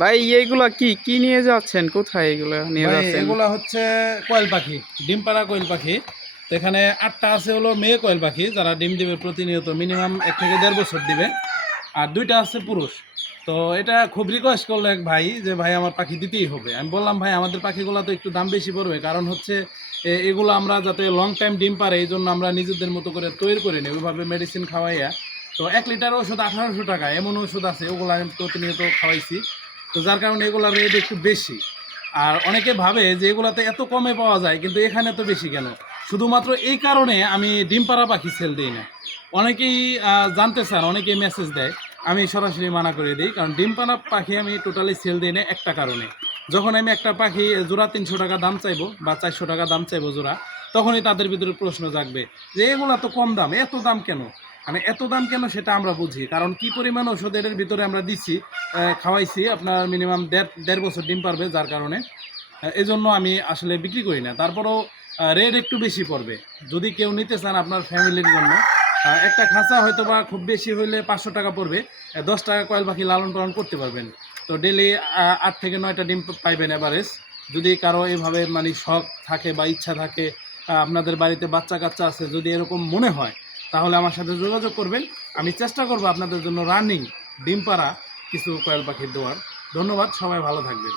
ভাই এইগুলা কি কি নিয়ে যাচ্ছেন, কোথায় এগুলো নিয়ে ভাই যাচ্ছেন? এগুলা হচ্ছে কোয়েল পাখি, ডিম পাড়া কোয়েল পাখি। তো এখানে 8টা আছে হলো মেয়ে কোয়েল পাখি, যারা ডিম দিবে প্রতিনিয়ত, মিনিমাম 1 থেকে 1.5 বছর দিবে। আর 2টা আছে পুরুষ। তো এটা খুব রিকোয়েস্ট করলো এক ভাই যে ভাই আমার পাখি দিতেই হবে। আমি বললাম ভাই আমাদের পাখিগুলো তো একটু দাম বেশি পড়বে, কারণ হচ্ছে এগুলো আমরা যাতে লং টাইম ডিম পারে এই জন্য আমরা নিজেদের মতো করে তৈরি করে নিই, ওইভাবে মেডিসিন খাওয়াইয়া। তো 1 লিটার ওষুধ 1800 টাকা, এমন ওষুধ আছে, ওগুলো আমি প্রতিনিয়ত খাওয়াইছি। তো যার কারণে এগুলোর রেট একটু বেশি। আর অনেকে ভাবে যে এগুলাতে এত কমে পাওয়া যায়, কিন্তু এখানে তো বেশি কেন? শুধুমাত্র এই কারণে আমি ডিম পাড়া পাখি সেল দিই না। অনেকেই জানতে চান, অনেকেই মেসেজ দেয়, আমি সরাসরি মানা করে দিই। কারণ ডিম পাড়া পাখি আমি টোটালি সেল দিই না একটা কারণে। যখন আমি একটা পাখি জোড়া 300 টাকা দাম চাইবো বা 400 টাকা দাম চাইবো জোড়া, তখনই তাদের ভিতরে প্রশ্ন জাগবে যে এগুলা তো কম দাম, এত দাম কেন? মানে এত দাম কেন সেটা আমরা বুঝি, কারণ কি পরিমাণ ওষুধ এর ভিতরে আমরা দিচ্ছি, খাওয়াইছি। আপনার মিনিমাম দেড় বছর ডিম পারবে, যার কারণে এই জন্য আমি আসলে বিক্রি করি না। তারপরেও রেট একটু বেশি পড়বে। যদি কেউ নিতে চান আপনার ফ্যামিলির জন্য, একটা খাঁচা হয়তো বা খুব বেশি হইলে 500 টাকা পড়বে। 10 টাকা কয়েল পাখি লালন পালন করতে পারবেন। তো ডেলি 8 থেকে 9টা ডিম পাইবেন এভারেজ। যদি কারো এইভাবে মানে শখ থাকে বা ইচ্ছা থাকে, আপনাদের বাড়িতে বাচ্চা কাচ্চা আছে, যদি এরকম মনে হয়, তাহলে আমার সাথে যোগাযোগ করবেন। আমি চেষ্টা করব আপনাদের জন্য রানিং ডিম পাড়া কিছু কয়েল পাখি দেওয়ার। ধন্যবাদ, সবাই ভালো থাকবেন।